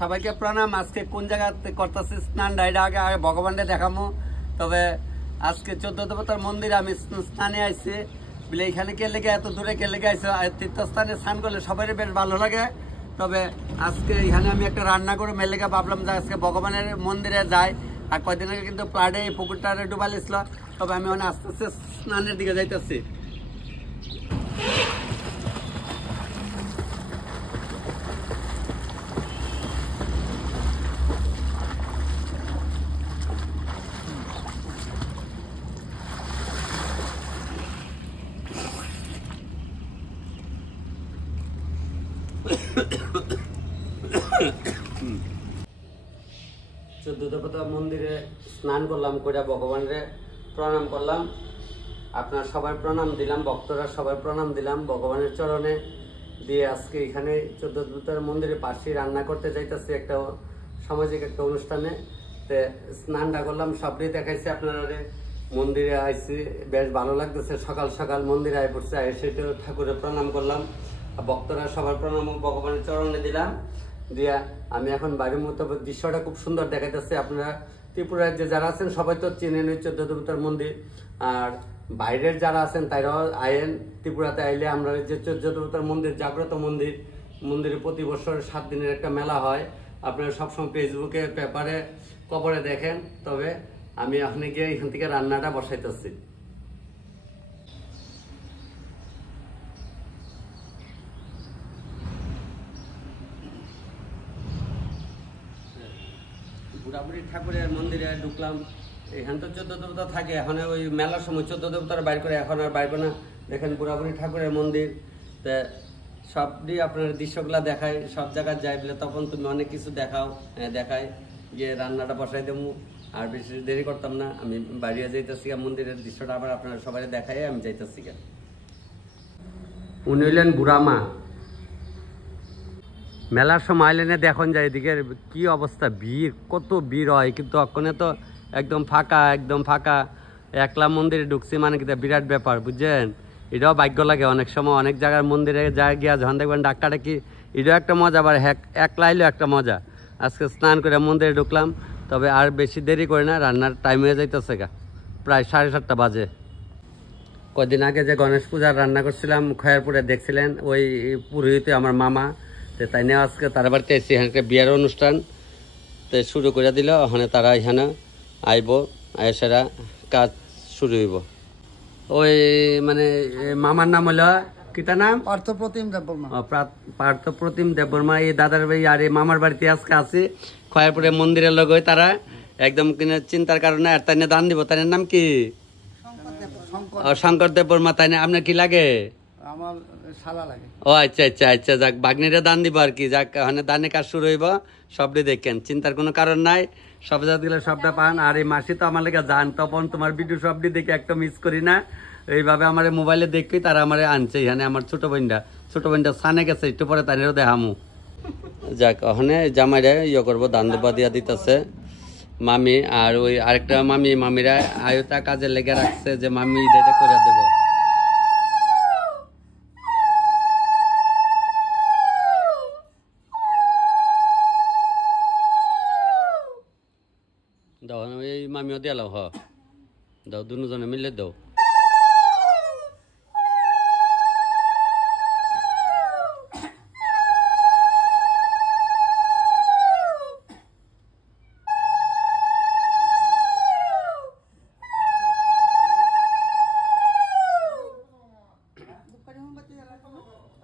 সবাইকে প্রণাম। আজকে কোন জায়গাতে করতেছি স্নান, এটা আগে ভগবানকে দেখামো। তবে আজকে 14 দেবতার মন্দিরে আমি স্নানে আইছি বলে এখানে কে লেগে এত দূরে কে লেগে আইছে। তীর্থস্থানে স্নান করলে সবারই বেশ ভালো লাগে। তবে আজকে এখানে আমি একটা রান্না করে মেলেগে ভাবলাম যে আজকে ভগবানের মন্দিরে যাই। আর কয়েকদিন আগে কিন্তু প্লাডে এই পুকুরটা ডুবালিছিল। তবে আমি মানে আস্তে আস্তে স্নানের দিকে যাইতেছি। চোদ্দদেবতা মন্দিরে স্নান করলাম, করে ভগবানের প্রণাম করলাম। আপনার সবাই প্রণাম দিলাম, ভক্তরা সবাই প্রণাম দিলাম ভগবানের চরণে দিয়ে। আজকে এখানে চোদ্দদেবতার মন্দিরে পাশেই রান্না করতে যাইতেছি একটা সামাজিক একটা অনুষ্ঠানে। তো স্নানটা করলাম, সবটাই দেখাইছি আপনারা। মন্দিরে আইসি, বেশ ভালো লাগতেছে। সকাল সকাল মন্দিরে আয় পড়ছে, সেটা ঠাকুরের প্রণাম করলাম। ভক্তরা সবার প্রণাম ভগবানের চরণে দিলাম দিয়া আমি এখন বাড়ির মতো। দৃশ্যটা খুব সুন্দর দেখাইতেছে। আপনারা ত্রিপুরা রাজ্যে যারা আছেন সবাই তো চেনেন ওই চোদ্দদেবতার মন্দির। আর বাইরের যারা আছেন তাইরাও আইন। ত্রিপুরাতে আইলে আমরা যে চোদ্দদেবতার মন্দির, জাগ্রত মন্দির, মন্দিরে প্রতি বছর 7 দিনের একটা মেলা হয়। আপনারা সবসময় ফেসবুকে, পেপারে, খবরে দেখেন। তবে আমি এখন গিয়ে এখান থেকে রান্নাটা বসাইতেছি। বুড়াবুড়ি ঠাকুরের মন্দিরে ঢুকলাম। এখানে তো 14 দেবতা থাকে। এখন ওই মেলার সময় 14 দেবতার বাইর করে, এখন আর বাইর করে না। দেখেন বুড়াবুড়ি ঠাকুরের মন্দির। তা সবই আপনার দৃশ্যগুলা দেখায়। সব জায়গায় যাই বলে তখন তুমি অনেক কিছু দেখাও, দেখায় গিয়ে রান্নাটা বসাই দেবো। আর বেশি দেরি করতাম না, আমি বাড়িয়ে যাইতেছি। মন্দিরের দৃশ্যটা আবার আপনারা সবাই দেখাই আমি যাইতেছি। উনি হইলেন বুড়ামা। মেলার সময় আইলেনে দেখুন যায় এদিকে কি অবস্থা, ভিড়, কত ভিড় হয়। কিন্তু ওখানে তো একদম ফাঁকা, একদম ফাঁকা। একলা মন্দিরে ঢুকছি মানে কি বিরাট ব্যাপার, বুঝছেন। এটাও ভাগ্য লাগে অনেক সময়। অনেক জায়গার মন্দিরে যা গিয়া যখন দেখবেন ডাক্তারে কি, এটাও একটা মজা। আবার একলা আইলেও একটা মজা। আজকে স্নান করে মন্দিরে ঢুকলাম। তবে আর বেশি দেরি করে না, রান্নার টাইম হয়ে যাইতেছে গা, প্রায় 7:30 বাজে। কদিন আগে যে গণেশ পূজার রান্না করছিলাম খয়ারপুরে, দেখছিলেন ওই পুরোহিত আমার মামা। তো তাই নিয়ে আজকে তার বাড়িতে এসে এখানে বিয়ের অনুষ্ঠান তো শুরু করে দিল। ওখানে তারা এখানে আইব, এসেরা কাজ শুরু হইব। ওই মানে মামার নাম হলো কিতা নাম? পার্থপ্রতিম দেববর্মা। পার্থপ্রতিম দেববর্মা। এই দাদার ভাই আর এই মামার বাড়িতে আজকে আছে খয়ারপুরে মন্দিরের লোক। তারা একদম চিন্তার কারণে আর তাই দান দিব। তাই নাম কি? শঙ্কর দেববর্মা। তাই আপনার কি লাগে? আমার শালা লাগে। ও আচ্ছা আচ্ছা আচ্ছা, যাক বাগনিরে দান দিব আর কি। যাক ওখানে দানে কাজ শুরু হইব। সবটি দেখেন, চিন্তার কোনো কারণ নাই। সব জাত গেলে সবটা পান। আর এই মাসি তো আমার লেগে যান, তখন তোমার ভিডিও সবটি দেখে একটা মিস করি না। এইভাবে আমার মোবাইলে দেখি তারা আমার আনছে এখানে। আমার ছোট বোনটা সানে গেছে, একটু পরে তাইনেরও দেখামু। যাক ওখানে জামাইরা ইয়ে করবো, দান দুবা দিয়া দিতেছে মামি। আর ওই আরেকটা মামিরা আয়তা কাজে লেগে রাখছে যে মামি এটা করে দেবো। দাও এই মামিও দিয়ালো। দাও, দুজনে মিলে দাও।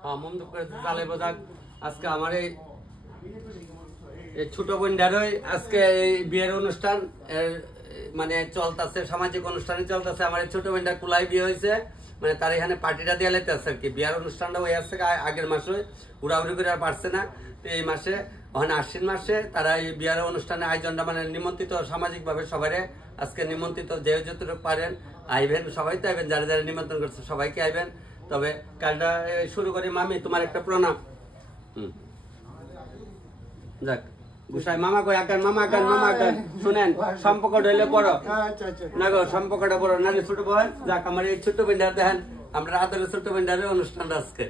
হ্যাঁ, মন দুঃখ করে চালাইব। যাক আজকে আমার এই ছোট বোনটারই আজকে এই বিয়ের অনুষ্ঠান মানে চলতেছে, সামাজিক অনুষ্ঠানে চলতেছে। আমার এই ছোট বোনটা কুলাই বিয়ে হয়েছে, মানে তার এখানে পার্টিটা দিয়ে লেতেছে আর কি। বিয়ের অনুষ্ঠানটা হয়ে আসছে আগের মাসে, উড়াউড়ি করে আর পারছে না। তো এই মাসে ওখানে আশ্বিন মাসে তারা এই বিয়ের অনুষ্ঠানে আয়োজনটা মানে নিমন্ত্রিত সামাজিক ভাবে সবাই আজকে নিমন্ত্রিত। যে যতটুকু পারেন আইবেন, সবাই তো আইবেন, যারা যারা নিমন্ত্রণ করছে সবাইকে আইবেন। তবে কালটা শুরু করি। মামি তোমার একটা প্রণাম। যাক গুসাই মামা কই আকান মামা আকান শুনেন সম্পর্ক হইলে বড় না গো সম্পর্কটা বড় না ছোট বোন যাক আমার এই ছোট বোনটা দেখেন আমরা আদরের ছোট বোনটার অনুষ্ঠান আজকে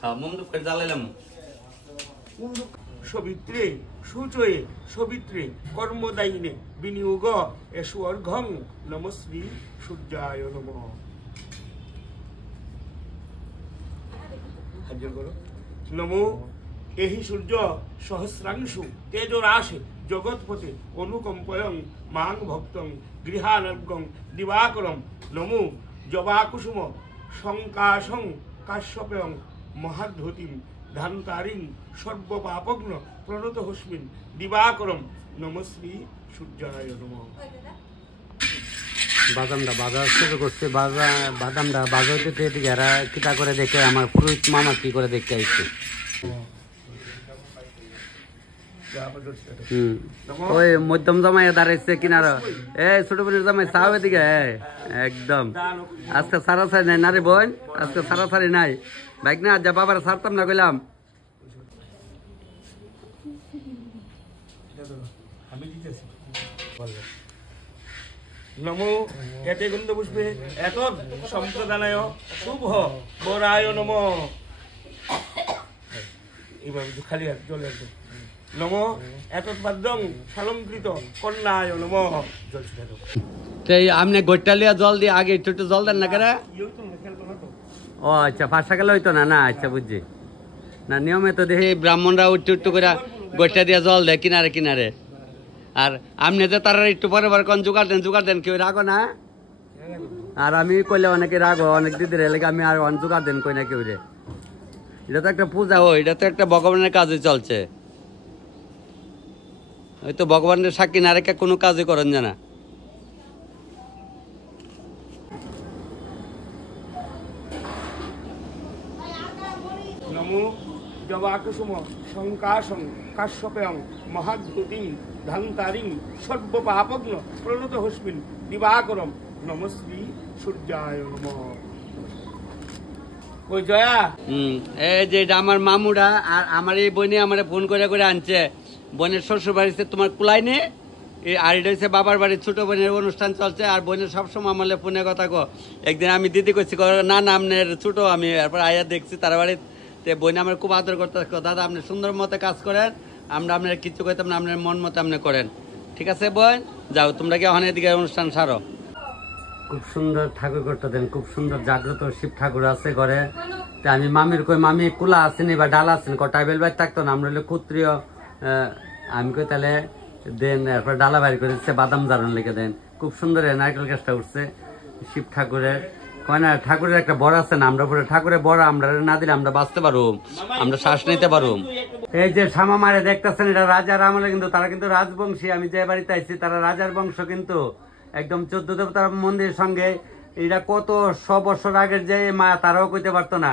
হ্যাঁ মোমদুপ করে জ্বালাইলাম সবিত্রে সুচয়ে সবিত্রে কর্মদায়িনে বিনিয়োগ এসর্ঘং নমশ্রী সূর্যায় নমঃ। হাজির করো। নমো এহি সূর্য সহস্রাংশু তেজরাশে জগৎপতে অনুকম্পয়ং মাং ভক্তং গৃহানর্গং দিবাকরম নমো জবাকুসুম সংকাশং কাশ্যপয়ং মহাধতিম ধান্তারিং সর্বপাপগ্ন প্রণত হস্মিন দিবাকরম নমশ্রী সূর্যায় নমঃ। বাদামটা বাজার শুরু করছে বাদামটা বাজার দিতে এদিকে এরা কিটা করে দেখে আমার পুরুষ মামা কি করে দেখতে আসছে ওই মধ্যম জামাই দাঁড়াইছে কিনার ছোট বোনের জামাই চাও এদিকে একদম আজকে সারাসারি নাই না রে বোন আজকে সারাসারি নাই বাইক না যা বাবার ছাড়তাম না কইলাম নমো এতে গন্ধ পুষ্পে এত সম্প্রদানায় শুভ বরায় নম। এবার খালি হাত জল একদম নমো এত বাদ্যং সালঙ্কৃত কন্যায় নম। জল ছুটে দেবো আপনি গোটা লিয়া জল দিয়ে আগে একটু জল দেন না কেন ও আচ্ছা পাঁচটা গেলে হইতো না না আচ্ছা বুঝছি না নিয়মে তো দেখি ব্রাহ্মণরা উঠ্টু করে গোটা দিয়ে জল দেয় কিনারে কিনারে আর আপনি যে তারা একটু পরে পরে কোন জোগাড় দেন কেউ রাগো না আর আমি কইলে অনেকে রাগো অনেক দিদির এলাকা আমি আর অন জোগাড় দেন কই না কেউ রে এটা তো একটা পূজা হয় এটা তো একটা ভগবানের কাজে চলছে ওই তো ভগবানের সাক্ষী না রেখে কোনো কাজই করেন জানা নমো জবাকুসুম সংকাশং কাশ্যপয়ং মহাদ্ভুতিং ধান্তারিং সর্বপাপগ্ন প্রণত হস্মিন দিবাকরম নমশ্রী সূর্যায় নমঃ। ওই জয়া এই যে এটা আমার মামুরা আর আমার এই বোনে আমার ফোন করে আনছে বোনের শ্বশুর বাড়িতে তোমার কুলাইনে আর এটা হচ্ছে বাবার বাড়ির ছোট বোনের অনুষ্ঠান চলছে আর বোনের সবসময় আমার ফোনে কথা কো একদিন আমি দিদি করছি না আপনার ছোট আমি এরপর আয়া দেখছি তার বাড়িতে বোনে আমার খুব আদর করতে দাদা আপনি সুন্দর মতো কাজ করেন আমরা আপনার কিছু করতাম না আপনার মন মতো আপনি করেন ঠিক আছে বোন যাও তোমরা কি ওখানে এদিকে অনুষ্ঠান সারো খুব সুন্দর ঠাকুর করতে দেন খুব সুন্দর জাগ্রত শিব ঠাকুর আছে ঘরে তা আমি মামির কই মামি কুলা আসেনি বা ডাল আসেনি টাইবেল বাইর থাকতো না আমরা হলে ক্ষত্রিয় আমি কই তাহলে দেন এরপর ডালা বাইর করে দিচ্ছে বাদাম জারণ লিখে দেন খুব সুন্দর নারকেল গাছটা উঠছে শিব ঠাকুরের কয় না ঠাকুরের একটা বড় আছে না আমরা পরে ঠাকুরের বড় আমরা না দিলে আমরা বাঁচতে পারবো আমরা শ্বাস নিতে পারবো এই যে শ্যামা মারে দেখতেছেন এটা রাজার আমলে কিন্তু তারা কিন্তু রাজবংশী আমি যে বাড়িতে আইছি তারা রাজার বংশ কিন্তু একদম 14 দেবতার মন্দিরের সঙ্গে এটা কত 100 বছর আগের যে মা তারাও কইতে পারতো না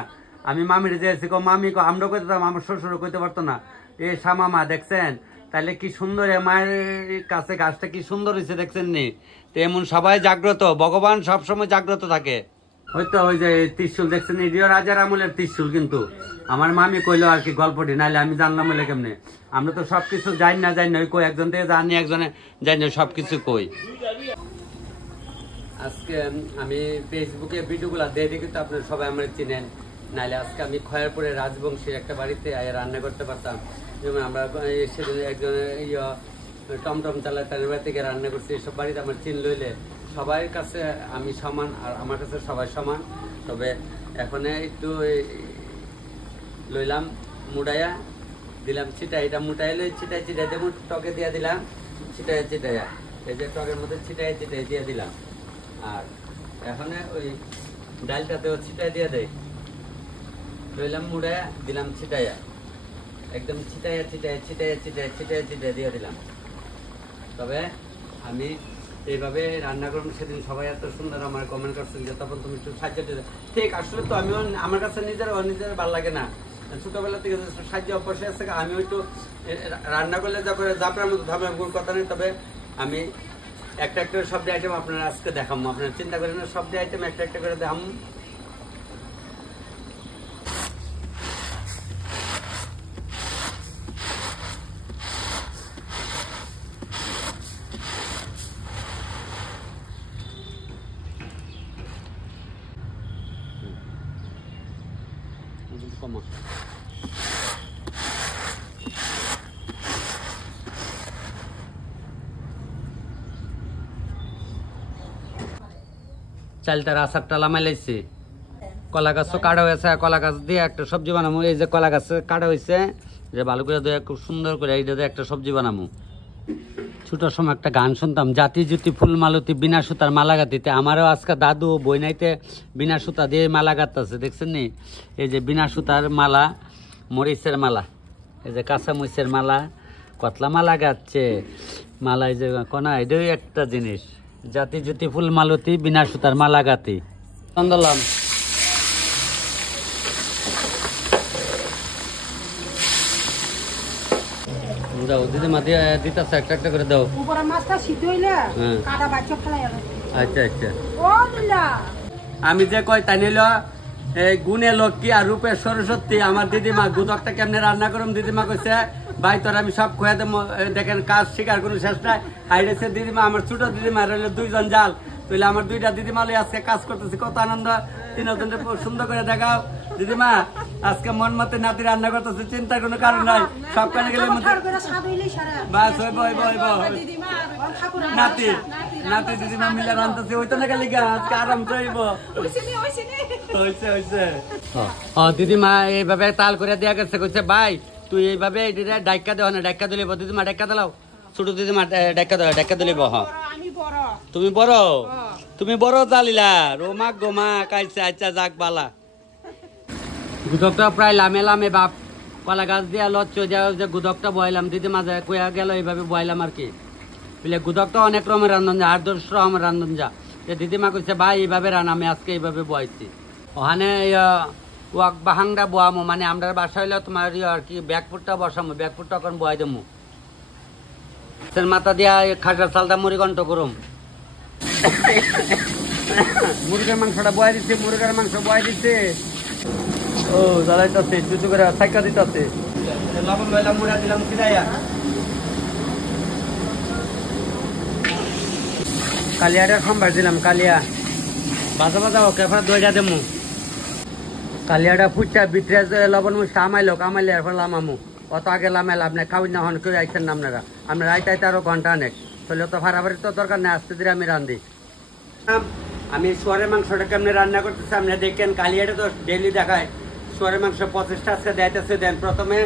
আমি মামির যে আছি মামি আমরাও কইতাম আমার শ্বশুরও কইতে পারতো না এই শ্যামা মা দেখছেন তাহলে কি সুন্দর মায়ের কাছে গাছটা কি সুন্দর হয়েছে দেখছেন নি তো এমন সবাই জাগ্রত ভগবান সবসময় জাগ্রত থাকে হয়তো ওই যে ত্রিশূল দেখছেন এটিও রাজার আমলের ত্রিশূল কিন্তু আমার মামি কইলো আর কি গল্পটি নাইলে আমি জানলাম বলে কেমনে আমরা তো সবকিছু জানি না ওই কই একজন থেকে জানি একজনে জানি না সবকিছু কই আজকে আমি ফেসবুকে ভিডিওগুলো দিয়ে দিই কিন্তু আপনারা সবাই আমার চিনেন নাইলে আজকে আমি খয়ারপুরে রাজবংশীর একটা বাড়িতে রান্না করতে পারতাম যেমন আমরা সেদিন একজন টমটম চালায় তাদের বাড়ি থেকে রান্না করছি এসব বাড়িতে আমার চিন লইলে সবার কাছে আমি সমান আর আমার কাছে সবাই সমান তবে এখন একটু লইলাম মুড়াইয়া দিলাম ছিটাই এটা মুটাই লই ছিটাই দেবো টকে দিয়ে দিলাম ছিটাইয়া এই যে টকের মধ্যে ছিটাই দিয়ে দিলাম আর এখন ওই ডালটাতেও ছিটাই দিয়ে দেয় লইলাম মুড়াইয়া দিলাম ছিটাইয়া একদম ছিটাইয়া দিয়ে দিলাম তবে আমি এইভাবে রান্না করবো সেদিন সবাই এত সুন্দর আমার কমেন্ট করছেন যে তখন তুমি একটু সাহায্য ঠিক আসলে তো আমিও আমার কাছে নিজের ভালো লাগে না ছোটবেলা থেকে সাহায্য অভ্যাসে আছে আমিও একটু রান্না করলে জাপড়ার মতো ধামের কোনো কথা নেই তবে আমি একটা করে সব আইটেম আপনারা আজকে দেখাবো আপনারা চিন্তা করেন না সব আইটেম একটা করে দেখাবো চালটার আচারটা লামাই লাইছি, কলা গাছও কাটা হয়েছে, কলা গাছ দিয়ে একটা সবজি বানাবো। এই যে কলা গাছ কাটা হয়েছে, যে ভালো করে দিয়ে খুব সুন্দর করে এইটা দিয়ে একটা সবজি বানাবো। ছোটোর সময় একটা গান শুনতাম, জাতি জুতি ফুল মালতি বিনা সুতার মালা গাতিতে। আমারও আজকে দাদু বই নাইতে বিনা সুতা দিয়ে মালা গাঁথতেছে, দেখছেন নি? এই যে বিনা সুতার মালা, মরিচের মালা, এই যে কাঁচা মরিচের মালা, কতলা মালা গাচ্ছে মালা। এই যে কোনা এটাই একটা জিনিস, জাতি জুতি ফুল মালতি বিনা সুতার মালা গাতি। চন্দলাম দাও দিদিমা দিয়ে দিতেছে, একটা একটা করে দাও। উপরে মাছটা সিদ্ধ হইলে হ্যাঁ। কাটা বাচ্চা ফেলাই আচ্ছা আচ্ছা। ও দিলা আমি যে কই তাই নিল এই গুণে লক্ষ্মী আর রূপে সরস্বতী। আমার দিদিমা গুদকটা কেমনে রান্না করুম, দিদিমা কইছে ভাই তোর আমি সব খুঁয়ে দেবো। দেখেন কাজ শিকার কোনো শেষ নাই। আইডেছে দিদিমা, আমার ছোট দিদিমা রইল দুইজন জাল, তাহলে আমার দুইটা দিদিমা লই আজকে কাজ করতেছি, কত আনন্দ। তিনজনকে সুন্দর করে দেখাও দিদিমা, আজকে মন মতে নাতি রান্না করতেছে, চিন্তার কোনো কারণ নাই। সব কানে গেলে বাস হইব হইব হইব। নাতি নাতি দিদিমা মিলে রান্নতেছি, ওই তো না গেলে আজকে আরাম চাইব। দিদিমা এইভাবে তাল করে দেয়া গেছে, কইছে ভাই তুই এইভাবে ডাইকা দেওয়া না, ডাইকা দিলে দিদিমা ডাইকা দিলাও, ছোট দিদিমা ডাইকা দেওয়া, ডাইকা দিলে তুমি বড়, তুমি বড় জালিলা রোমা গোমা কাইছে। আচ্ছা যাক বালা। গুদকটা প্রায় লামে লামে বাপ, কলা গাছ দিয়া লচ্ছ দেওয়া যে গুদকটা বয়লাম, দিদিমা যে কয়া গেল এইভাবে বয়লাম আর কি। বুঝলে গুদকটা অনেক রকমের রান্ধন যা, 8-10 রকমের রান্ধন যা। দিদিমা কইছে ভাই এইভাবে রান, আমি আজকে এইভাবে বয়ছি। ওখানে ওয়াক বাহাংটা বোয়ামো, মানে আমরা বাসা হইলে তোমার আর কি ব্যাকফুটটা বসামো, ব্যাকফুটটা এখন বয় দেবো। মাথা দিয়া খাসার চালটা মুড়ি ঘন্ট করুম। মুরগের মাংসটা বয় দিচ্ছে, মুরগের মাংস বয় দিচ্ছে। ও জ্বালাইতেছে, জুতু করে সাইকা দিতেছে। লবণ লইলাম, মুড়া দিলাম, ছিটাইয়া কালিয়াটা সম্ভার দিলাম। কালিয়া বাজা বাজা ওকে এবার দইটা দেবো। কালিয়াটা ফুটটা ভিতরে লবণ মুছ কামাইলো, কামাইলে এরপর লামামু। অত আগে লামাইলে আপনি খাওয়াই না হন, কেউ আইসেন না আপনারা। আমরা রাইতে আইতে আরো ঘন্টা অনেক, তাহলে তো ফারাফারি তো দরকার নেই, আস্তে ধীরে আমি রান্ধি। আমি শুয়ারের মাংসটা কেমনি রান্না করতেছি আপনি দেখেন। কালিয়াটা তো ডেইলি দেখায়। শুয়ারের মাংস 25টা আজকে দেয়তেছে। দেন প্রথমে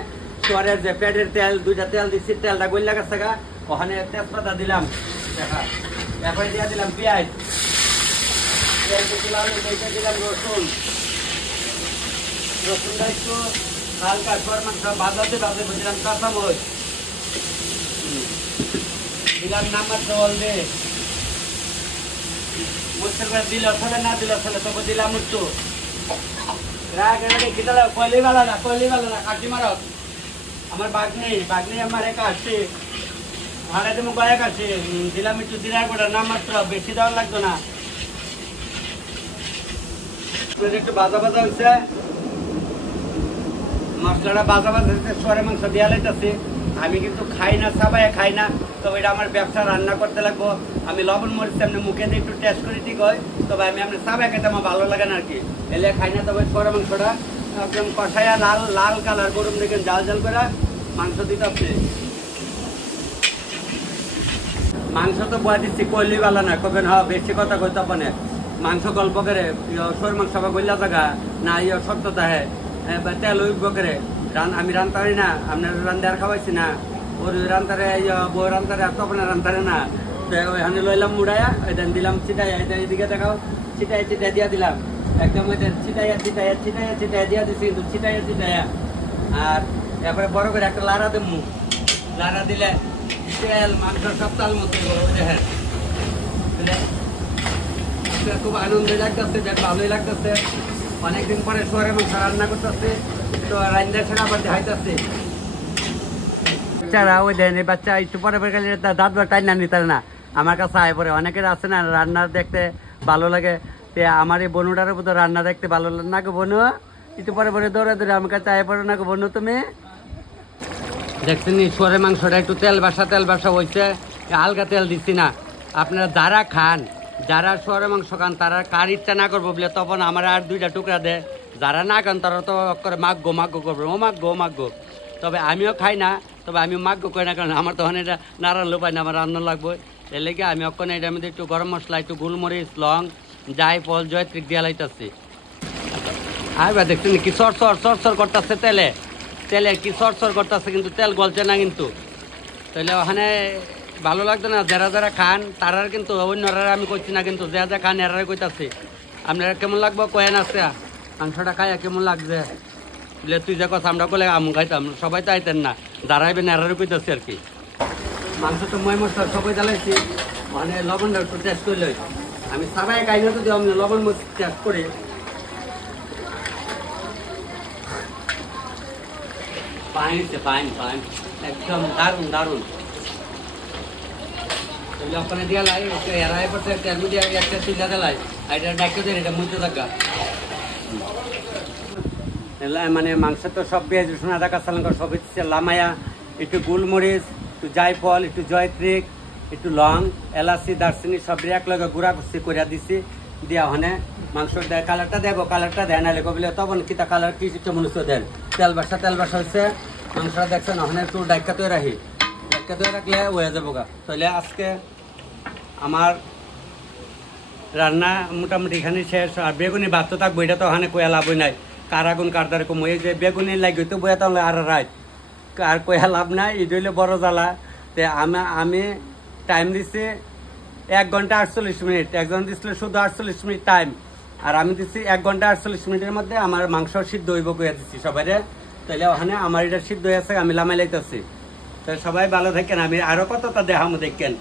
শুয়ারের যে পেটের তেল, 2টা তেল দিচ্ছি, তেলটা গইলা গেছে গা, ওখানে তেজপাতা দিলাম, দেখা এরপরে দিয়ে দিলাম পেঁয়াজ, দিলাম রসুন, রসুনটা একটু হালকা শুয়ার মাংস বাজাতে বাজে দিলাম কাঁচামরিচ, দিলাম নামার জল দিয়ে মুখের করে দিল ফলে না দিল ফলে তবে দিলাম একটু কয়লি বালা না, কয়লি বালা না, কাটি মার। আমার বাগনি আমার একা আসছে, ভাড়া দেবো কয়েক আছে, দিলাম একটু জিরা গোটা, নাম মাত্র, বেশি দেওয়ার লাগতো না। একটু বাজা বাজা হয়েছে, মশলাটা বাজা বাজা হয়েছে, শুয়ারের মাংস দেওয়া লাইতেছে। আমি কিন্তু খাই না, সবাই খাই না, তবে এটা আমার ব্যবসা, রান্না করতে লাগবো। আমি লবণ মরিচ এমনি মুখে দিয়ে একটু টেস্ট করে ঠিক হয়, তবে আমি আপনার সবাই খেতে আমার ভালো লাগে না আর কি। এলে খাই না, তবে শুয়ারের মাংসটা একদম কষাইয়া লাল লাল কালার গরম দেখেন, জাল জাল করে মাংস দিতে হচ্ছে। মাংস তো বয়া দিচ্ছি, কইলি বালা না, কবেন হ্যাঁ বেশি কথা কইতে পারে। মাংস গল্প করে শুয়ার মাংস বা গইলা জায়গা না, ইয়ে সত্যতা হ্যাঁ তেল উইব করে আমি রান্তা পারি না, আপনার রান্ধে আর খাওয়াইছি না, ওর রান্তারে বউ রান্তারে তখন রান্তারে না। ওইখানে লইলাম মুড়াইয়া, ওইখানে দিলাম ছিটাইয়া, এদিকে দেখাও, ছিটাই ছিটাই দিয়া দিলাম একদম, ওইটা ছিটাইয়া ছিটাইয়া ছিটাইয়া ছিটাইয়া দিয়া দিচ্ছি, কিন্তু ছিটাইয়া ছিটাইয়া। আর এরপরে বড় করে একটা লাড়া দেবো, লাড়া দিলে তেল মাংস সব তাল মতো দেখেন। খুব আনন্দ লাগতেছে, বেশ ভালোই লাগতেছে। অনেকদিন পরে শুয়ারের মাংস রান্না করতেছে, তো রান্না ছাড়া আবার দেখাইতেছে। বাচ্চারা ওই দেন, এই বাচ্চা একটু পরে পরে গেলে দাঁত বা টাইনা নিতে না, আমার কাছে আয় পরে। অনেকের আছে না রান্না দেখতে ভালো লাগে, আমার এই বনুটার মতো রান্না দেখতে ভালো লাগে না গো বনু, একটু পরে পরে দৌড়ে দৌড়ে আমার কাছে আয় পড়ে না গো বনু। তুমি দেখছেন শুয়ারের মাংসটা একটু তেল বাসা হয়েছে, হালকা তেল দিচ্ছি না। আপনারা যারা খান, যারা শুয়ারের মাংস খান, তারা কার ইচ্ছা না করবো বলে তখন আমার আর 2টা টুকরা দেয়। যারা না খান তারা তো করে মাগ্য করবে, ও মাগ্য। তবে আমিও খাই না, তবে আমি মাগ্য করি না, কারণ আমার তখন এটা নাড়ানো পাই না, আমার রান্না লাগবে। এর লেগে আমি অক্ষণ এটার মধ্যে একটু গরম মশলা, একটু গোলমরিচ, লং, যাই ফল জয়ত্রিক দিয়া লাইতাছি। আইবা দেখছেন কি সর সর সর সর করতেছে তেলে, তেলে কি সর সর করতেছে, কিন্তু তেল গলছে না কিন্তু। তাহলে ওখানে ভালো লাগতো না, যারা যারা খান তারার কিন্তু, অন্যরা আমি করছি না কিন্তু, যারা যা খান এরাই কইতাছি। আপনারা কেমন লাগবো কয়েন আছে মাংসটা খাইয়া কেমন লাগছে? বলে তুই যে কথা আমরা কলে আম খাইতাম, সবাই তো আইতেন না, দাঁড়াইবেন এরারও কইতাছি আর কি। মাংস তো মই মশলা সবাই জ্বালাইছি, মানে লবণটা একটু টেস্ট করলে আমি সবাই খাই না, যদি আমি লবণ টেস্ট করি। পাইন একদম দারুন দারুন। ওখানে দিয়া লাই এরাই পড়ছে, তেল দিয়ে একটা তুলে দিলাই, এটা ডাক্তার দেন, এটা মধ্যে থাকা মানে মাংস তো সব পেঁয়াজ রসুন আদা কাঁচা লঙ্কা সব হচ্ছে লামায়া, একটু গোলমরিচ, একটু জায়ফল, একটু জয়ত্রিক, একটু লং, এলাচি, দারচিনি সব এক লগে গুঁড়া করছি করে দিছি, দিয়া ওখানে মাংস দেয়। কালারটা দেবো, কালারটা দেয় নাহলে কবিলে তখন কিতা কালার কি কেমন দেন। তেল বাসা হচ্ছে মাংসটা দেখছেন, ওখানে একটু ডাক্কা তৈরি রাখি, ডাক্কা তৈরি রাখলে হয়ে যাবো গা। তাহলে আজকে আমার রান্না মোটামুটি এখানে শেষ। আর বেগুনি ভাত তো থাকবো, এটা তো ওখানে কয়া লাভই নাই, কার আগুন কার দ্বারা কম, এই যে বেগুনি লাগবে তো বইয়া তাহলে আর রাত আর কয়া লাভ নাই, এই হইলে বড় জ্বালা। তো আমি টাইম দিছি 1 ঘন্টা 48 মিনিট, একজন দিচ্ছিল শুধু 48 মিনিট টাইম, আর আমি দিচ্ছি 1 ঘন্টা 48 মিনিটের মধ্যে আমার মাংস সিদ্ধ হইব কইয়া দিচ্ছি সবাই। তাহলে ওখানে আমার এটা সিদ্ধ হয়ে আছে, আমি লামাই লাইতেছি। তো সবাই ভালো থাকেন, আমি আরো কতটা দেখামো দেখেন।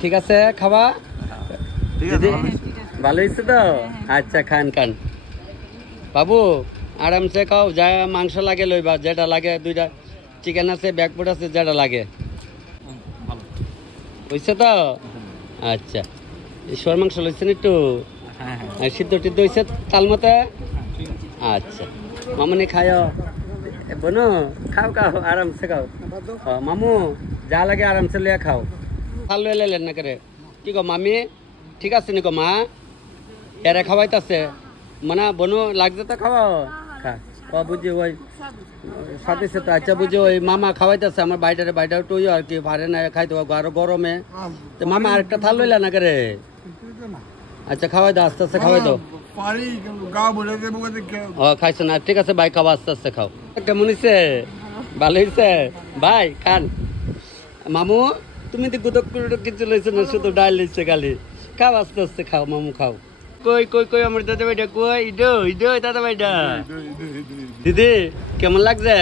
ঠিক আছে খাবা ভালো হয়েছে তো? আচ্ছা খান খান বাবু, আরামসে খাও, যা মাংস লাগে লইবা, যেটা লাগে 2টা চিকেন আছে, ব্যাকফুট আছে, যেটা লাগে হয়েছে তো? আচ্ছা ঈশ্বর মাংস লইছেন একটু, সিদ্ধ টিদ্ধ হয়েছে তাল মতো? আচ্ছা মামনি খায় বোনো, খাও খাও আরামসে খাও। মামু যা লাগে আরামসে লিয়া খাও, ভাল লয়ে লেন না করে। কি গো মামি ঠিক আছে নি গো মা? এরা খাওয়াইতেছে মানে বোনো লাগছে তো খাওয়াও, খা ও বুঝি ওই সাথে সাথে। আচ্ছা বুঝি ওই মামা খাওয়াইতেছে আমার বাইরে টুই আর কি পারে না খাইতে, আরো গরমে। তো মামা আরেকটা থাল লইলা না করে? আচ্ছা খাওয়াই দাও, আস্তে আস্তে খাওয়াই দাও। ও খাইছো না, ঠিক আছে ভাই, খাওয়া আস্তে আস্তে খাও। কেমন হয়েছে? ভালো হয়েছে ভাই, খান। মামু তুমি তো গুদক কিছু লইছো না, শুধু ডাল লইছে খালি, খাও আস্তে আস্তে খাও মামু খাও। কই কই কই আমার দাদা ভাইটা কই? ইডো দাদা ভাইটা। দিদি কেমন লাগছে?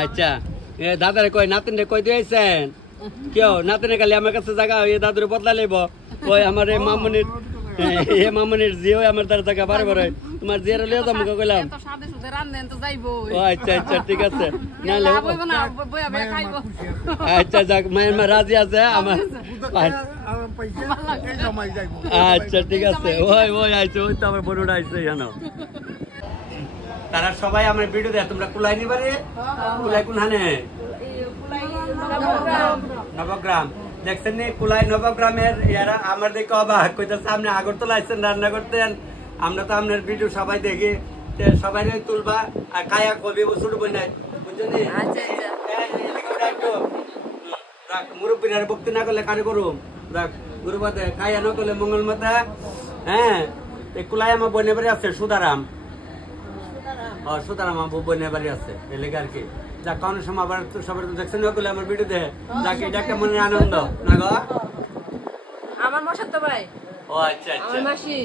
আচ্ছা দাদারে কই নাতিনে কই দিয়েছেন? কেউ নাতিনে খালি আমার কাছে জায়গা, এই দাদুরে বদলা লইব। ওই আমার এই মামনির জিও আমার দ্বারা জায়গা বারে বারে, তোমার জিয়ার লিও তো আমাকে কইলাম। ও আচ্ছা আচ্ছা ঠিক আছে, নাহলে আচ্ছা যাক মায়ের মা রাজি আছে আমার। আচ্ছা ঠিক আছে, ওই আইছে, ওই তো আমার বড়টা আইছে জানো। তারা সবাই আমার ভিডিও দেয়, তোমরা কুলাই নিবারে? কুলাই কোনখানে? নবগ্রাম দেখছেন নি? কুলাই নবগ্রামের এরা আমার দেখে অবাক কইতাছে, আপনি আগরতলা আইছেন রান্না করতেন, আমরা তো আপনার ভিডিও সবাই দেখি, সবাই তুলবা আর খায়া কবি ছোট বই নাই বুঝছেন? মুরব্বীরা ভক্তি না করলে কারে করুম, গুরু পাতে খাইয়া ন করলে মঙ্গল মাতা। হ্যাঁ কুলাই আমার বইনের বাড়ি আছে সুদারাম, সুদারাম আমার বইনের বাড়ি আছে এলাকা আর কি। যাক কোন সময় আবার সবার দেখছেন করলে আমার ভিডিও দেয়, যাক এটা একটা মনের আনন্দ না গো? আমার মশাত ভাই, ও আচ্ছা আচ্ছা, আমার মাসি,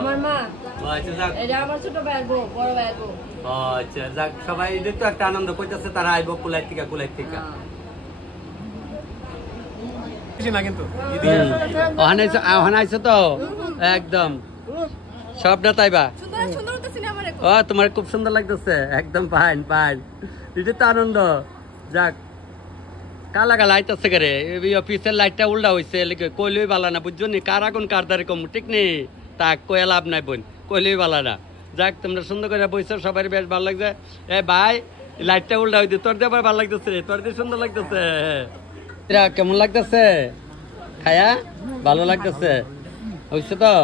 আমার মা, ও আচ্ছা যাক, এটা আমার ছোট ভাই বউ, বড় ভাই বউ। ও আচ্ছা যাক, সবাই এটা তো একটা আনন্দ কইতাছে, তারা আইব কুলাই থেকে ওখানে আইছো তো একদম সবটা তাইবা। ও তোমার খুব সুন্দর লাগতেছে, একদম ফাইন ফাইন, এটা তো আনন্দ। যাক কালা কালা আইতাছে করে, অফিসের লাইটটা উল্টা হয়েছে, কইলেই বালা না বুঝছো নি, কার আগুন কার দ্বারে কম ঠিক নেই, তাক কয়ে লাভ নাই বোন, কইলেই বালা না। যাক তোমরা সুন্দর করে বইছো, সবাই বেশ ভালো লাগছে। এ ভাই লাইটটা উল্টা হইতে, তোর দিয়ে আবার ভালো লাগতেছে, তোর দিয়ে সুন্দর লাগতেছে। কেমন লাগতেছে খায়া? ভালো লাগতেছে হয়েছে তো?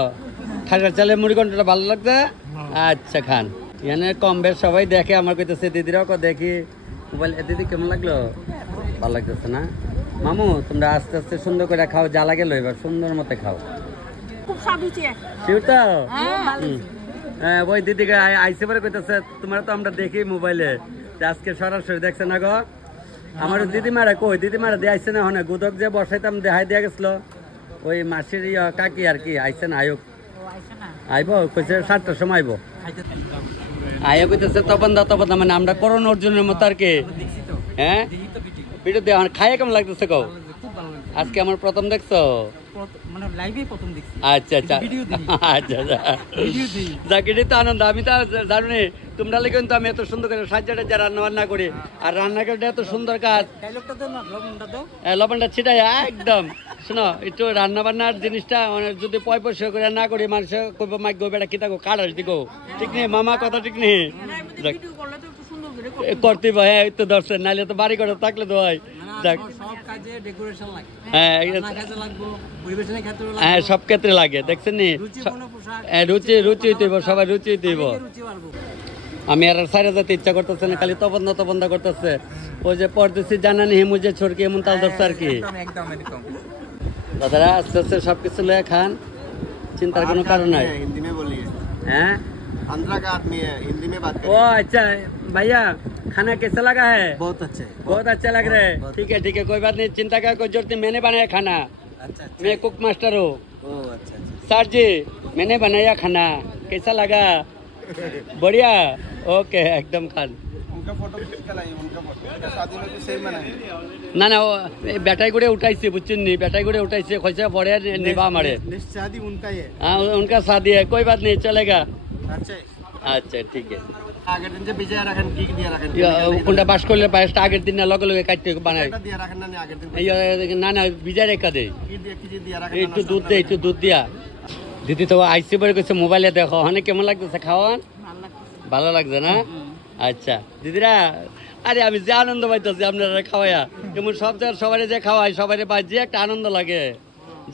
খাটার চালে মুড়ি ঘন্টাটা ভালো লাগছে? আচ্ছা খান। এখানে কম বেশ সবাই দেখে, আমার কইতেছে দিদিরাও দেখি মোবাইল। দিদি কেমন লাগলো? ভালো লাগতেছে না? মামু তোমরা আস্তে আস্তে সুন্দর করে খাও, যা লাগে লইবা সুন্দর মতো খাও। খুব স্বাদ হয়েছে। শিওর তো? হ্যাঁ, ভালো হুম। হ্যাঁ, ওই দিদিকে আইসে পরে কইতেছে তোমরা তো আমরা দেখি মোবাইলে, আজকে সরাসরি দেখছে না গো। আমার দিদিমারা কই, দিদিমারা দিয়ে আইসে না, হনে গুদক যে বসাইতাম দেখাই দিয়া গেছিল ওই মাসির কাকি আর কি আইসে না, আয়ুক আইব কইছে 7টার সময় আইব। আয়া কইতেছে তপন দা মানে আমরা করোন অর্জুনের মতো আর কি। হ্যাঁ ভিডিও দিয়ে খাইয়ে কেমন লাগতেছে কও? আজকে আমার প্রথম দেখছো? আচ্ছা আচ্ছা আচ্ছা যাক, এটাই তো আনন্দ। আমি তো জানি তোমরা লেগে কিন্তু আমি এত সুন্দর করে সাজ্জাটা রান্না বান্না করি, আর রান্না করে এত সুন্দর কাজ। লবণটা ছিটাই একদম। শোনো, একটু রান্না বান্নার জিনিসটা যদি পয়সা করে না করি, মানুষ কইব মাইক গো বেটা কি থাকো কাটাস দিকো, ঠিক নেই মামা, কথা ঠিক নেই করতে। হ্যাঁ তো দর্শন, নাইলে তো বাড়ি করে থাকলে তো হয়। যাক, হ্যাঁ সব ক্ষেত্রে লাগে, দেখছেন নি? রুচি রুচি হইতেইব, সবাই রুচি হইতেইব। আমি আর সাইরা যেতে ইচ্ছা করতেছে না, খালি তপন করতেছে। ওই যে পরদেশি জানানি হিমু যে ছড়কি এমন তাল ধরছে আর কি। দাদারা আস্তে আস্তে সবকিছু লয়ে খান, চিন্তার কোনো কারণ নাই। হ্যাঁ ओ अच्छा भैया, खाना कैसा लगा है? बहुत अच्छा लग रहा है। ठीक है कोई बात नहीं, चिंता का कोई जरूरत नहीं, मैंने बनाया खाना। मैं कुक मास्टर हूँ। सर जी मैंने बनाया खाना, कैसा लगा? बढ़िया, ओके एकदम खान। ना ना बेटाई गुड़े उठाइছে বুঝছেন নি, बेटाई गुड़े उठाइছে কইছে পড়ে নিবা আমারে। शादी उनका ही है? हाँ उनका शादी है, कोई बात नहीं चलेगा। আচ্ছা ঠিক আছে। আগের দিন যে ভিজা রাখেন কি দিয়ে রাখেন? কোনটা বাস করলে পায়েসটা আগের দিন না লগে লগে কাটতে বানাই। এটা দিয়ে রাখেন না আগের দিন? না না ভিজা রেখা দেই। কি দিয়ে রাখেন? একটু দুধ দেই, একটু দুধ দিয়া। দিদি তো আইসি পরে কইছে মোবাইলে দেখো, অনেক কেমন লাগতেছে খাওয়ান? ভালো লাগছে না? আচ্ছা দিদিরা, আরে আমি যে আনন্দ পাইতেছি আপনারা খাওয়াইয়া, যেমন সব জায়গায় সবাই যে খাওয়াই সবাই পাই যে একটা আনন্দ লাগে।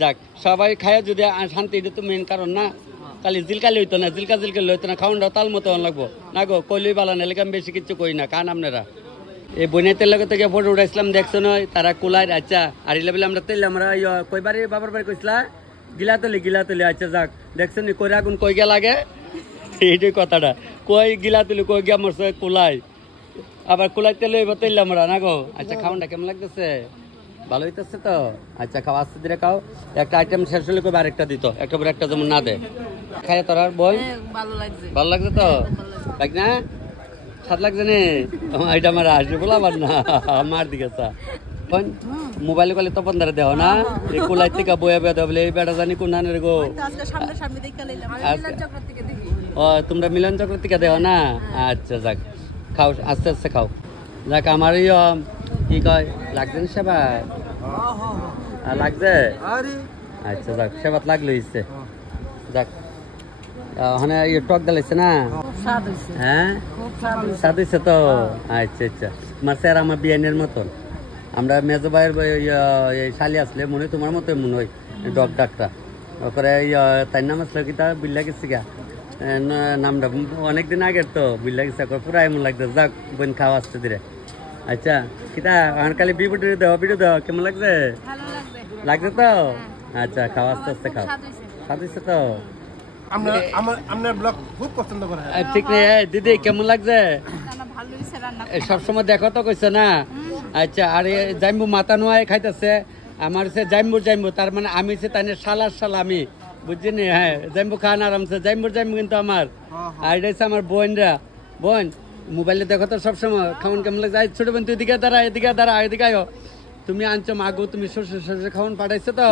যাক, সবাই খায় যদি শান্তি, এটা তো মেন কারণ না। খালি জিলকালি হইতো না, জিলকা হইতো না, খাওয়ানটাও তাল মতো লাগবো না গো। কইলই বালা না, আমি বেশি কিছু কই না, খান আপনারা। এই বইনের লাগে থেকে ফটো উঠাইছিলাম, দেখছো নয় তারা কুলার। আচ্ছা আর ইলে বলে আমরা তেল আমরা কইবারে বাবার বাড়ি কইসলা গিলাতলি। আচ্ছা যাক, দেখছো নি কই আগুন কই গিয়া লাগে, এইটাই কথাটা। কই গিলাতলি কই গিয়া মরছে কুলাই, আবার কুলাই তেল হইব তেল আমরা না গো। আচ্ছা খাওয়ানটা কেমন লাগতেছে? ভালো হইতেছে তো? আচ্ছা খাও, আস্তে ধীরে খাও। একটা আইটেম শেষ হলে কই আরেকটা দিত, একটা পরে একটা যেমন না দে। খায় তোর বই ভালো লাগছে তো? দেখ না স্বাদ লাগছে নে? এটা আমার আসবে বলা আমার না, আমার দিকে মোবাইলে কলে তপন ধরে দেও না, এই কুলাই থেকে বইয়া বেয়া দেবো এই বেটা জানি কোন নানের গো। ও তোমরা মিলন চক্র থেকে দেও না? আচ্ছা যাক, খাও আস্তে আস্তে খাও। যাক, আমার কি কয় লাগছে না সেবা? লাগছে? আচ্ছা যাক, সেবাত লাগলো ইচ্ছে। যাক, ওখানে টক ডালাইছে না? হ্যাঁ স্বাদ হয়েছে তো? আচ্ছা আচ্ছা, তোমার স্যার আমার বিয়ানের মতন। আমরা মেজো ভাইয়ের শালি আসলে মনে হয় তোমার মতো মনে হয় ডগ ডাকটা। ওপরে তার নাম আসলো কি, তা বিল্লা গেছি গা নামটা অনেকদিন আগের তো, বিল্লা গেছে পুরা এমন লাগছে। যাক বোন খাওয়া আসতে দিরে। আচ্ছা কিতা আমার খালি ভিডিও দাও, কেমন লাগছে? লাগছে তো? আচ্ছা খাও আস্তে আস্তে খাও। স্বাদ হয়েছে তো? ঠিক নেই দিদি, কেমন লাগছে? সবসময় দেখো তো কইছে না? আচ্ছা আর জাম্বু মাথা নোয়ায় খাইতেছে, আমার সে জাম্বু তার মানে আমি সে তাই শালা আমি বুঝছিনি। হ্যাঁ জাম্বু খান আরামসে, জাম্বু কিন্তু আমার। আর এটা হচ্ছে আমার বোন মোবাইলে দেখো তো সবসময় খাওয়ান কেমন লাগছে। ছোট বোন তুই এদিকে দাঁড়া, এদিকে আয়ো। তুমি আনছো মাগো, তুমি শ্বশুর খাওয়ান পাঠাইছো তো?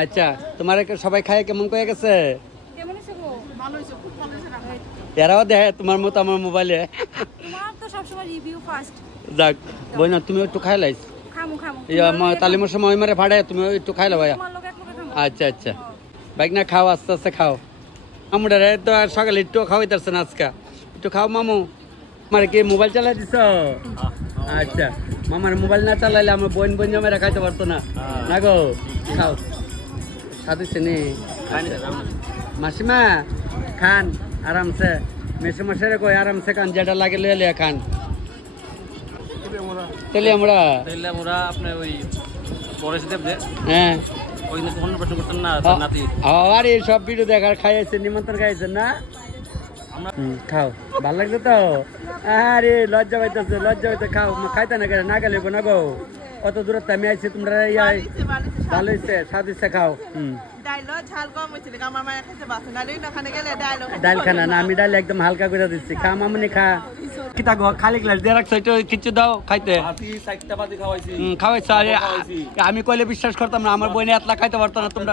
আচ্ছা তোমার সবাই খায় কেমন কয়ে গেছে? এরাও দেখে তোমার মতো আমার মোবাইলে। যাক বোন, তুমি একটু খাই লাইস তালিমের সময় মারে ভাড়ে, তুমি একটু খাই লো ভাইয়া। আচ্ছা আচ্ছা বাইক না খাও, আস্তে আস্তে খাও। আমরা তো আর সকালে একটু খাওয়াইতেছে না, আজকে একটু খাও। মামু আমার কি মোবাইল চালাই দিছ? আচ্ছা মামার মোবাইল না চালাইলে আমার বোন জমেরা খাইতে পারতো না না গো। খাও, সাদিছে নি মাসিমা খান আরামসে, মেসে মশারে কই আরামসে খান, যেটা লাগে লে খান। তেলে আমরা আপনার ওই পরেশ দেব যে, হ্যাঁ ওই অন্য প্রশ্ন করছেন না নাতি আরে সব ভিডিও দেখার খাইয়েছেন নিমন্ত্রণ খাইয়েছেন না খাও ভালো লাগছে তো আরে লজ্জা পাইতে খাও খাইতে না না গেলে না গো অত দূরত্ব আমি আইছি তোমরা ভালো হয়েছে স্বাদ হয়েছে খাও ডাল খানা না আমি ডাল একদম হালকা করে দিচ্ছি খা মামনি খা কিতা গো খালি গ্লাস দিয়ে রাখছো একটু কিছু দাও খাইতে খাওয়াইছো আরে আমি কইলে বিশ্বাস করতাম না আমার বইনে এতলা খাইতে পারতো না তোমরা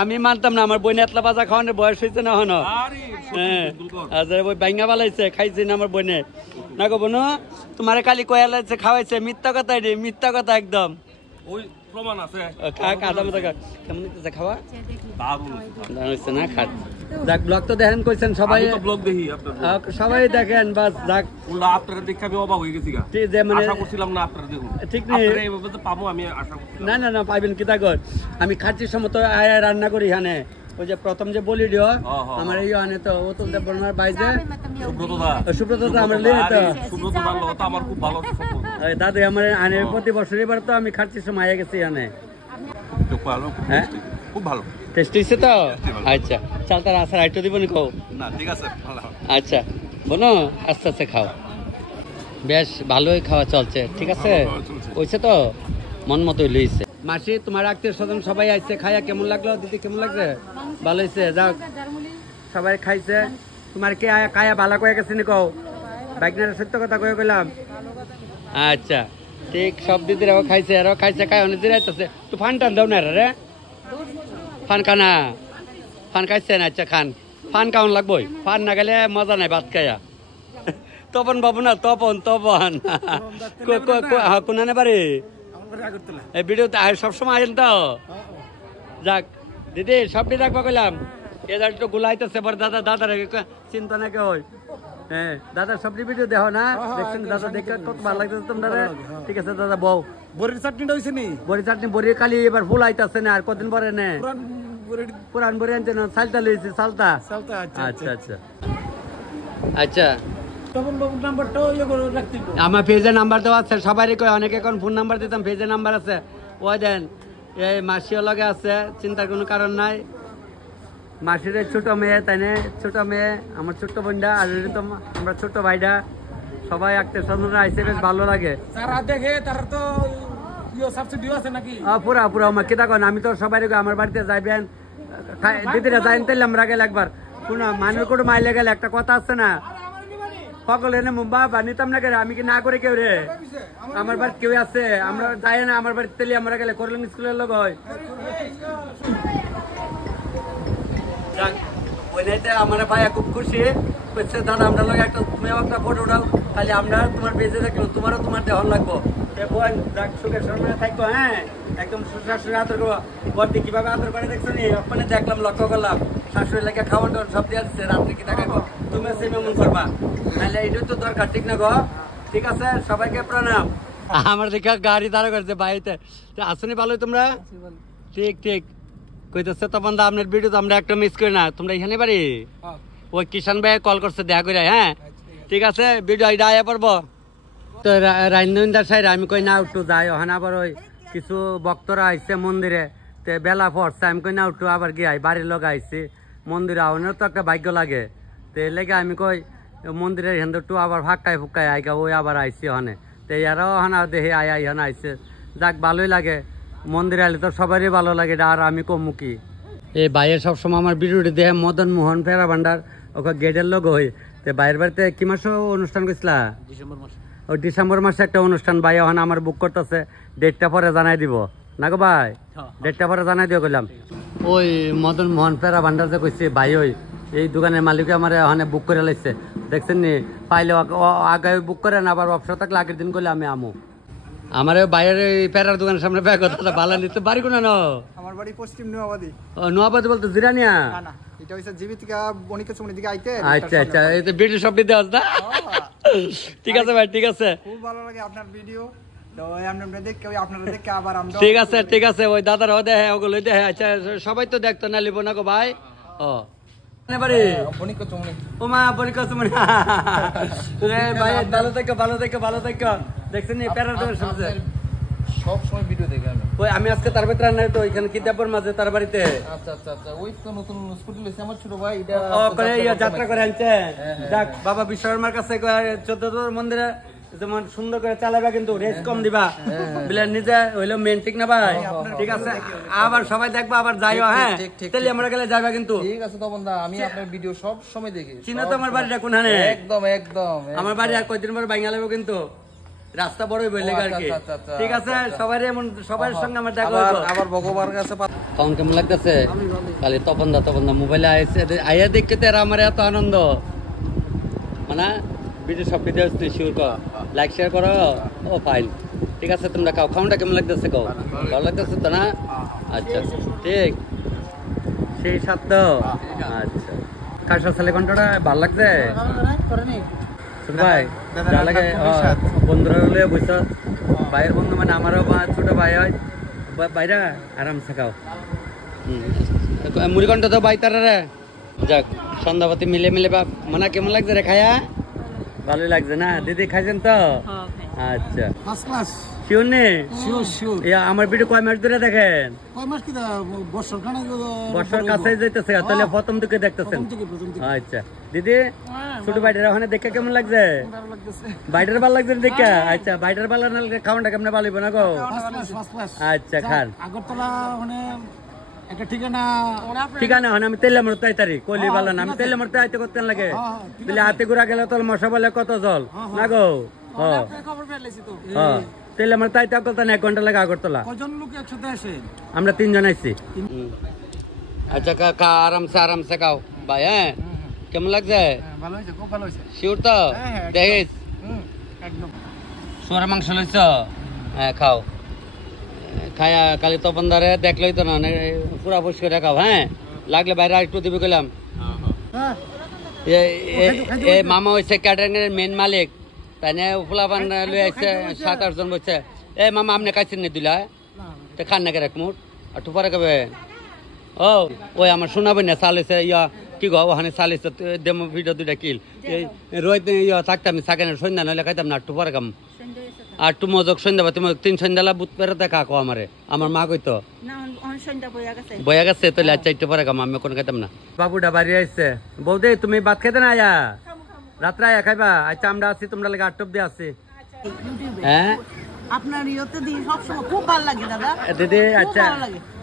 আমি মানতাম না আমার বইনে এতলা বাজা খাওয়ানোর বয়স হয়েছে না হনো হ্যাঁ ওই বাইঙ্গা বালাইছে খাইছে না আমার বইনে না গো বোনো তোমার কালি কয়ালাইছে খাওয়াইছে মিথ্যা কথা রে মিথ্যা কথা একদম ওই প্রমাণ আছে কেমন হইতেছে খাওয়া না খাট যাক ব্লগ তো দেখেন কইছেন সবাই ব্লগ দেখি সবাই দেখেন বাস যাক আপনারা দেখে আমি অবাক হয়ে গেছি আশা করছিলাম না আপনারা দেখুন ঠিক নেই এইভাবে তো পাবো আমি আশা না পাইবেন কিতা কর আমি খাচ্ছির সময় তো আয় রান্না করি এখানে ওই যে প্রথম যে বলি দিও আমার এই আনে তো ও তো বলনার বাইজে সুব্রত দা আমার লিয়ে তো সুব্রত দা তো আমার খুব ভালো সম্পর্ক দাদু আমার আনের প্রতি বছর এবার তো আমি খাচ্ছির সময় আয় গেছি এখানে খুব ভালো টেস্টি হইছে তো আচ্ছা চল তার আসার আইটো দিব নি কও না ঠিক আছে ভালো আচ্ছা বোনো আস্তে আস্তে খাও বেশ ভালোই খাওয়া চলছে ঠিক আছে হইছে তো মন মতোই লইছে মাসি তোমার আত্মীয় স্বজন সবাই আইছে খাইয়া কেমন লাগলো দিদি কেমন লাগছে ভালো হয়েছে যাও সবাই খাইছে তোমার কে খায়া ভালো কয়ে গেছে নি কও বাইকনার সত্য কথা কয়ে গেলাম আচ্ছা ঠিক সব দিদিরাও খাইছে আরো খাইছে খাই অনেক দিরাইতেছে তো ফান টান দাও না রে ফান খানা ফান খাইছে না আচ্ছা খান ফান কেমন লাগবই ফান না গেলে মজা নাই ভাত খাইয়া তপন বাবু না তপন কোনানে বাড়ি এই ভিডিওতে সবসময় আসেন তো যাক দিদি সবটি রাখবা কইলাম এবার একটু গুলাইতেছে পর দাদার চিন্তা না কেউ হ্যাঁ দাদা সবটি ভিডিও দেখো না দেখছেন দাদা দেখে কত ভালো লাগতেছে তোমরা ঠিক আছে দাদা বউ বড়ির চাটনিটা হইছে নি বড়ি চাটনি বড়ি খালি এবার ফুল আইতাছে না আর কতদিন পরে নে পুরান বড়ি আনছে না সালতা লইছে সালতা আচ্ছা আচ্ছা আচ্ছা আমার পেজে নাম্বার দেওয়া আছে সবাই কয় অনেকে এখন ফোন নাম্বার দিতাম পেজে নাম্বার আছে ওই দেন এই মাসিও লগে আছে চিন্তার কোনো কারণ নাই মাসির ছোট মেয়ে তাই না ছোট মেয়ে আমার ছোট্ট বোনটা আর তো আমরা ছোট্ট ভাইটা সবাই আত্মীয় স্বজনরা আইসে বেশ ভালো লাগে পুরা পুরা আমার কেটা কন আমি তো সবাই আমার বাড়িতে যাইবেন দিদিরা যাইন তাইলে আমরা গেলে একবার কোন মানুষ কোনো মাইলে গেলে একটা কথা আছে না সকল এনে বাবা নিতাম না আমি কি না করে কেউ রে আমার বাড়ি কেউ আছে আমরা যাই না আমার বাড়িতে তেলি আমরা গেলে করলেন স্কুলের লোক হয় আমার ভাইয়া খুব খুশি দাদা আমরা লোক একটা তুমি একটা ফটো উঠাও তাহলে আমরা তোমার বেঁচে দেখলো তোমারও তোমার দেহন লাগবো সুখের সরমে থাকবো হ্যাঁ একদম শাশুড়ি আদর করবো বর্দি কিভাবে আদর করে দেখছো নি ওখানে দেখলাম লক্ষ্য করলাম শাশুড়ি লেগে খাওয়ান টাওয়ান সব দিয়ে আসছে রাত্রে কি দেখাবো তুমি সেমন করবা নাহলে এটাই তো দরকার ঠিক না গো ঠিক আছে সবাইকে প্রণাম আমার দেখা গাড়ি দাঁড়া করছে বাড়িতে আসনি ভালো তোমরা ঠিক ঠিক কইতেছে তখন দা আপনার ভিডিও তো আমরা একটা মিস করি না তোমরা এখানে বাড়ি ওই কিষান ভাই কল করছে দেখা করে হ্যাঁ ঠিক আছে ভিডিও এটা আয়া পড়বো তো রাইন্দার সাইড আমি কই না একটু যাই ওখানে আবার ওই কিছু ভক্তরা আইসে মন্দিরে তে বেলা পড়ছে আমি কই না একটু আবার গিয়ে বাড়ির লোক আইসি মন্দিরে আওয়ানোর তো একটা ভাগ্য লাগে তো লেগে আমি কই মন্দিরের হেন একটু আবার ফাঁকায় ফুকায় আইগা ওই আবার আইসি ওখানে তো এরাও ওখানে দেখে আয় এখানে আইসে যাক ভালোই লাগে মন্দিরে আইলে তো সবারই ভালো লাগে আর আমি কমুকি এই বাইরের সবসময় আমার ভিডিওটি দেখে মদন মোহন ফেরা ভান্ডার ওকে গেটের লোক হই তো বাইরের বাড়িতে কি মাসে অনুষ্ঠান করছিলা ওই ডিসেম্বর মাসে একটা অনুষ্ঠান ভাই ওখানে আমার বুক করতেছে ডেটটা পরে জানাই দিব না গো ভাই ডেটটা পরে জানাই দিও কইলাম ওই মদন মোহন ফেরা ভান্ডার যে কইছে ভাই ওই এই দোকানের মালিক আমার ওখানে বুক করে লাইছে দেখছেন নি পাইলে আগে বুক করেন আবার ব্যবসা থাকলে আগের দিন করলে আমি আমু আমার বাইরের ফেরার দোকানের সামনে ব্যাগ কথা ভালো নিতে বাড়ি কোন আমার বাড়ি পশ্চিম নোয়াবাদী নোয়াবাদী বলতে জিরানিয়া না এটা হইছে জীবিকা বণিকের সামনে দিকে আইতে আচ্ছা আচ্ছা এই তো ভিডিও সব দিতে আসদা ঠিক আছে ভাই ঠিক আছে খুব ভালো লাগে আপনার ভিডিও তো আমরা দেখে আপনারা দেখে আবার আমরা ঠিক আছে ওই দাদার ওদে হ্যাঁ ওগুলো দেখে আচ্ছা সবাই তো দেখতো না লিবো না গো ভাই ও বাড়ি ও মা বনিক চুমনি ভাই ভালো থেকো দেখছেন প্যারার সব সময় ভিডিও দেখি আমি। ওই আমি আজকে তার ভিতরে নাই তো ওইখানে কিতাবের মাঝে তার বাড়িতে আচ্ছা আচ্ছা আচ্ছা, ওই তো নতুন স্কুটি লইছে আমার ছোট ভাই, এটা করে যাত্রা করে আনছে। যাক বাবা বিশ্বকর্মার কাছে 14 মন্দিরে যেমন সুন্দর করে চালাবা, কিন্তু রেস কম দিবা বলে নিজে হইলো মেন, ঠিক না ভাই? ঠিক আছে, আবার সবাই দেখবা, আবার যাইও। হ্যাঁ তাহলে আমরা গেলে যাইবা কিন্তু। ঠিক আছে তপন দা, আমি আপনার ভিডিও সব সময় দেখি। চিনো তো আমার বাড়িটা কোনখানে? একদম একদম আমার বাড়ি আর কয়দিন পর ভাঙা লাগবে, কিন্তু রাস্তা বড়ই বললে আর কি। ঠিক আছে, সবাই এমন সবার সঙ্গে আমার দেখা হইতো। আবার ভগবানের কাছে তখন কেমন লাগতেছে? খালি তপন দা মোবাইলে আইছে, আইয়া দেখতে এরা আমার এত আনন্দ, মানে ভিডিও সব ভিডিও শিওর কর, লাইক শেয়ার করো। ও ফাইল, ঠিক আছে তোমরা খাও। খাওয়াটা কেমন লাগতেছে? খাও ভালো লাগতেছে তো না? আচ্ছা ঠিক, সেই সাত তো। আচ্ছা কার সালে ঘন্টাটা ভালো লাগছে ছোট ভাই? যা লাগে বন্ধুরা হলে বুঝছ, ভাইয়ের বন্ধু মানে আমারও ছোট ভাই হয়, বাইরা আরামসে খাও। মুড়িঘণ্ট তো বাই তারা রে। যাক সন্ধ্যাবাতি মিলে মিলে বাপ, মানে কেমন লাগছে রে খায়া? ভালোই লাগছে না? দিদি খাইছেন তো? আচ্ছা ফার্স্ট ক্লাস শিওর নে? Sure sure. আমার ভিডিও কয় মাস ধরে দেখেন? কয় মাস কি বছর খানে বছর কাছে যাইতেছে, তাহলে প্রথম থেকে দেখতেছেন। আচ্ছা দিদি ছোট ভাইটার ওখানে দেখে কেমন লাগছে? বাইটার ভালো লাগছে দেখে? আচ্ছা বাইটার ভালো না লাগলে খাওয়াটা কেমন ভালো না গো? আচ্ছা খান। আগরতলা মানে একটা ঠিকানা হন, আমি তেলে মরতে আইতারি কলি ভালো না, আমি তেলে মরতে আইতে করতেন লাগে বলে হাতে ঘুরা গেলে তোর মশা বলে কত জল না গো? তেলে মরতে আইতে করতেন 1 ঘন্টা লাগে আগরতলা। কজন লোক একসাথে আসে? আমরা 3 জন আইছি। আচ্ছা কা আরামসে খাও ভাই। হ্যাঁ কেমন লাগছে? ভালো হয়েছে, খুব ভালো হয়েছে। শিওর তো? দেখিস একদম সোয়ার মাংস লইছ? হ্যাঁ খাও, খায়া কালি তপনদারে দেখলেই তো না, পুরা বসে করে খাও। হ্যাঁ লাগলে বাইরে একটু দিবি গেলাম। এই মামা হয়েছে ক্যাটারিং এর মেন মালিক, তাই না? ফুলাবান লই আসছে 7-8 জন বসছে। এই মামা আপনি খাইছেন নি দিলা তো খান না এক মুঠ আর একটু পরে খাবে। ও ওই আমার শোনাবেন না চালিয়েছে ইয়া কি গো ওখানে চালিয়েছে ডেমো ভিডিও 2টা কিল রোহিত ইয়া থাকতাম সাকেনের সন্ধ্যা নইলে খাইতাম না, একটু পরে খাম। আর একটু মজক সন্ধ্যা তুমি 3 সন্ধ্যালা বুত পেরে দেখা কো আমারে, আমার মা কইতো বয়া গেছে তাহলে। আচ্ছা একটু পরে খাম, আমি কোনো খাইতাম না। বাবুটা বাড়ি আসছে। বৌদি তুমি ভাত খেতে না আয়া? রাত্রে আয়া খাইবা? আচ্ছা আমরা আছি, তোমরা লাগে 8 দিয়ে আছি। হ্যাঁ আপনার ইয়েতে দিই সবসময় খুব ভালো লাগে দাদা। দিদি আচ্ছা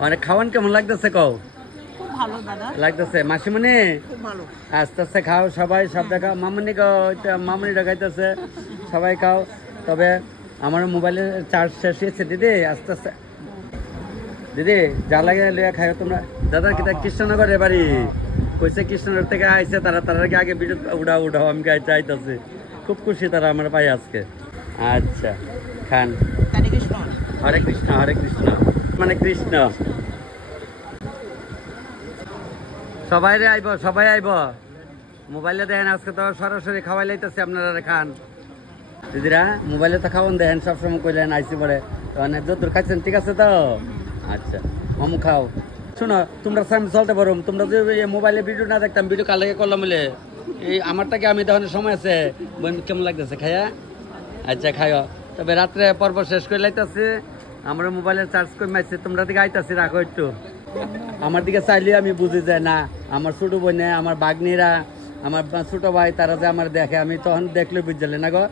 অনেক খাওয়ান কেমন লাগতেছে কও? খুব ভালো দাদা লাগতেছে। মাসিমণি খুব ভালো। আস্তে আস্তে খাও সবাই, সব দেখা। মামনি খাও, মামনি ডাকাইতেছে, সবাই খাও। তবে আমার মোবাইলের চার্জ শেষ হয়েছে দিদি, আস্তে আস্তে দিদি যা লাগে লিয়া খাই তোমরা। দাদা কিতা কৃষ্ণনগরের বাড়ি কইছে, কৃষ্ণনগর থেকে আইছে তারা, তার আগে ভিডিও উঠাও আমি চাইতেছি। খুব খুশি তারা আমার পাই আজকে। আচ্ছা খান। হরে কৃষ্ণ হরে কৃষ্ণ মানে কৃষ্ণ। সবাই রে আইব, সবাই আইব। মোবাইলে দেখেন আজকে তো সরাসরি খাওয়াই লাইতেছে, আপনারা খান। দিদিরা মোবাইলে তো খাওয়ান দেখেন সবসময় কইলেন আইসি পরে যতদূর খাইছেন ঠিক আছে তো? আচ্ছা মামু খাও। শোনো তোমরা সামনে চলতে পারো, তোমরা যদি মোবাইলে ভিডিও না দেখতাম, ভিডিও কাল থেকে করলাম বলে এই আমারটাকে আমি দেখানোর সময় আছে। কেমন লাগতেছে খাইয়া? আচ্ছা খাইও। তবে রাত্রে পর্ব শেষ করে লাইতেছে, আমার মোবাইলের চার্জ করে মারছে, তোমরা দিকে আইতাছি রাখো একটু। আমার দিকে চাইলে আমি বুঝি যায় না, আমার ছোট বোনে, আমার বাগনিরা, আমার ছোট ভাই তারা যে আমার দেখে, আমি তখন দেখলে বুঝলে না গো,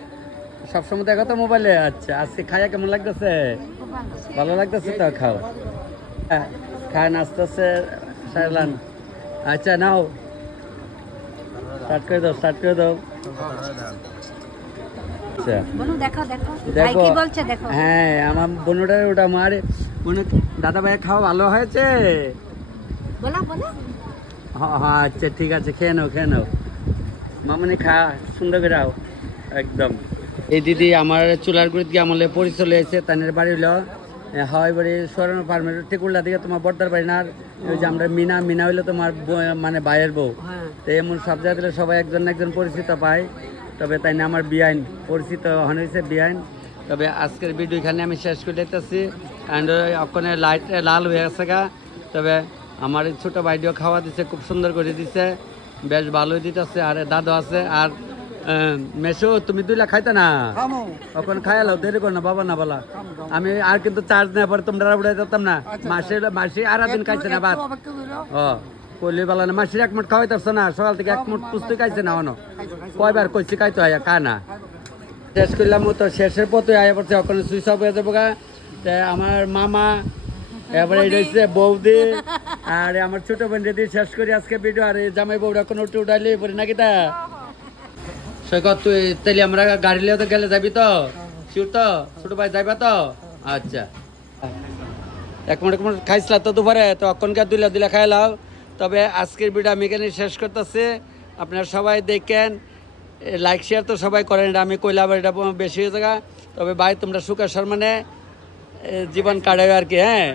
সবসময় দেখো তো মোবাইলে। আচ্ছা আজকে খাইয়া কেমন লাগতেছে? ভালো লাগতেছে তো? খাও খায় আস্তে আস্তে সারলান। আচ্ছা নাও স্টার্ট করে দাও, স্টার্ট করে দাও। আচ্ছা দেখো। হ্যাঁ আমার বোনটার ওটা আমার দাদা ভাই খাওয়া ভালো হয়েছে। হ্যাঁ আচ্ছা ঠিক আছে, খেয়ে নাও খেয়ে নাও। মামনি খা সুন্দর করে আও একদম। এই দিদি আমার চুলার গুড়িত গিয়ে আমলে পরিচয় হয়েছে, তাদের বাড়ি হইলো হয় বাড়ি সরানো ফার্মের টিকুল্লা দিকে তোমার বর্দার বাড়ি না। ওই যে আমরা মিনা হইলো তোমার মানে ভাইয়ের বউ। তো এমন সব জায়গা দিলে সবাই একজন একজন পরিচিত পায়। তবে তাই না আমার বিআইন পরিচিত হয়েছে বিআইন। তবে আজকের ভিডিও এখানে আমি শেষ করে দিতেছি, কারণ ওখানে লাইট লাল হয়ে গেছে গা। তবে আমার ছোট ভাইটিও খাওয়া দিচ্ছে, খুব সুন্দর করে দিচ্ছে, বেশ ভালোই দিতেছে। আর দাদু আছে, আর মেশো তুমি দুইলা খাইতে না খামো এখন খাইলাও দেরি কর না বাবা না বলা আমি আর কিন্তু চার্জ নেওয়ার পরে তোমরা উড়াই যেতাম না মাসে আর দিন খাইছে না বাদ ও কইলে বলা না মাসির এক মুঠ খাওয়াইতেছ না সকাল থেকে এক মুঠ পুষতে খাইছে না অন কয়বার কইছি খাইতে হয় কা না শেষ করলাম তো শেষের পথে আয়া পড়ছে ওখানে সুইচ অফ হয়ে যাবো গা আমার মামা এবারে এটা হচ্ছে বৌদি আর আমার ছোট বোন যদি শেষ করি আজকে ভিডিও আর জামাই বউরা কোনো উঠে উঠাইলে পরে নাকি তা সৈকত তুই তাইলে আমরা গাড়ি লিয়ে তো গেলে যাবি তো শিওর তো ছোট ভাই যাইবা তো আচ্ছা এক মিনিট খাইছিলা তো দুপুরে তো অক্ষণকার দুইলা খাইলাও তবে আজকের ভিডিও আমি এখানে শেষ করতেছি আপনারা সবাই দেখেন লাইক শেয়ার তো সবাই করেন এটা আমি কইলাম এটা বেশি হয়ে যাগা তবে ভাই তোমরা সুখের সম্মানে জীবন কাটাবে আর কি হ্যাঁ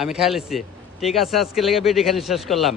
আমি খাইলেছি ঠিক আছে আজকে লেগে ভিডিও এখানে শেষ করলাম